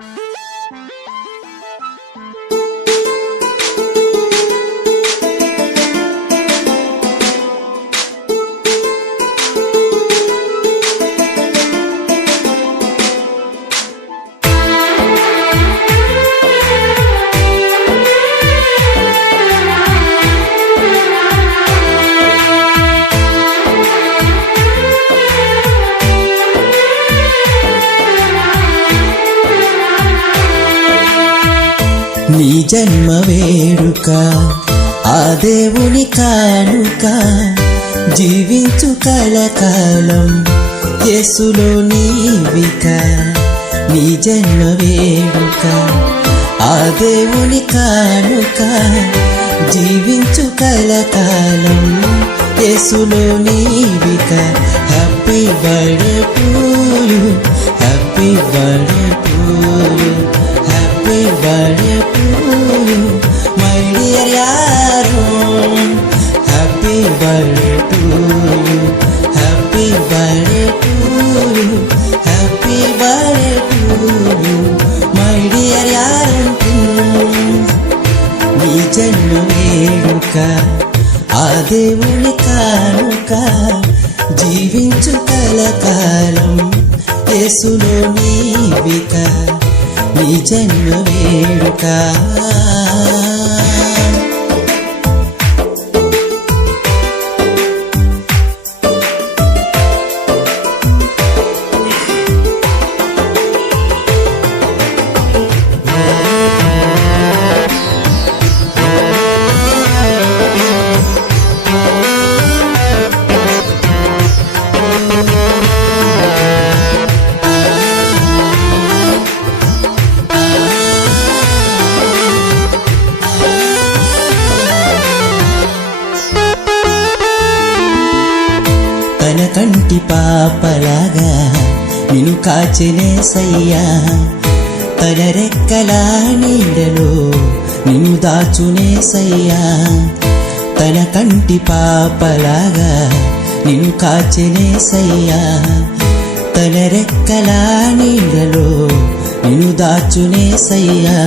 నీ జన్మ వేడుక ఆ దేవుని కానుక, జీవించు కలకాలం యేసులో నీవిక. నీ జన్మ వేడుక ఆ దేవుని కానుక, జీవించు కలకాలం యేసులో నీవిక. Happy birthday to you, happy birthday to you, happy birthday to you my dear Yaron. Happy birthday to you, happy birthday to you, happy birthday to you my dear Yaron. నీ జన్మ వేడుక ఆ దేవుని కానుక, జీవించు కలకాలం యేసులో నీవిక. నీ జన్మ వేడుక తన కంటి పాపలాగా నిన్ను కాచెనేసయ్యా, తన రెక్కల నీడలో నిన్ను దాచునేసయ్యా. తన కంటి పాపలాగా నిన్ను కాచెనేసయ్యా, తన రెక్కల నీడలో నిన్ను దాచునేసయ్యా.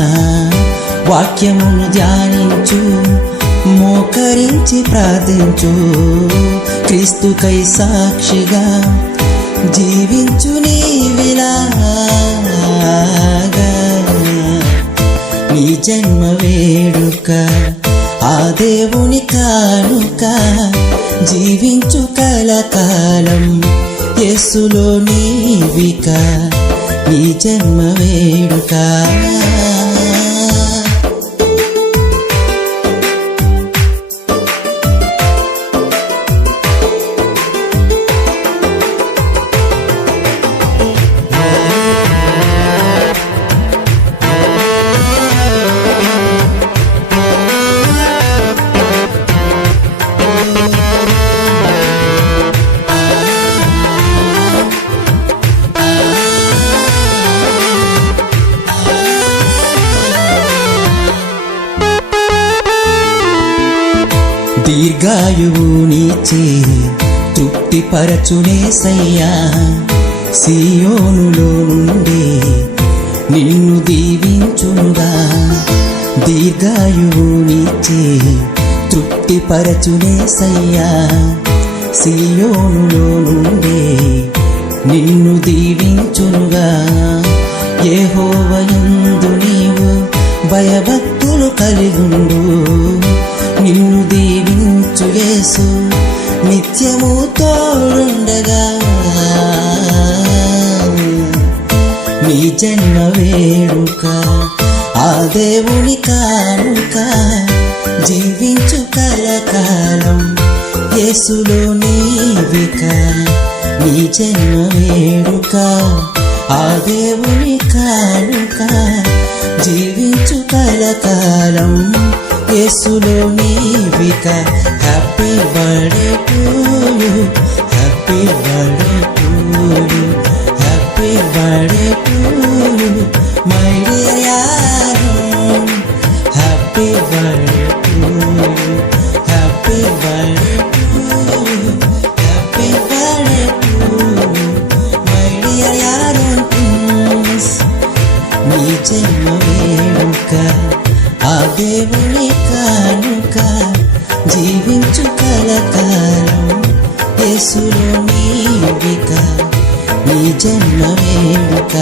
వాక్యమును ధ్యానించు, మోకరించి ప్రార్థించు, క్రీస్తుకై సాక్షిగా జీవించు నీవిలాగా. నీ జన్మ వేడుక ఆ దేవుని కానుక, జీవించు కలకాలం యేసులో నీవిక. నీ జన్మ వేడుక దీర్ఘాయువు నీచే తృప్తిపరచునేసయ్యా. సియోనులో నుండి నిన్ను దీవించునుగా. దీర్ఘాయువు నీచే తృప్తిపరచునేసయ్యా. సియోనులో నుండి నిన్ను దీవించునుగా. యెహోవాయందు నీవు భయభక్తులు కలిగుండు, నిన్ను దీవించు యేసు నిత్యము తోడుండగా. నీ జన్మ వేడుక ఆ దేవుని కానుక, జీవించు కలకాలం యేసులో నీవిక. నీ జన్మ వేడుక ఆ దేవుని కానుక, జీవించు కలకాలం యేసులో నీవిక. Happy birthday to you, happy birthday to you, happy birthday to you my dear Yaron. Happy birthday to you, happy birthday to you, happy birthday to you my dear Yaron. నీ జన్మ వేడుక ఆ దేవుని కానుక జీవించు కలకాలం యేసులో నీవిక నీ జన్మ వేడుక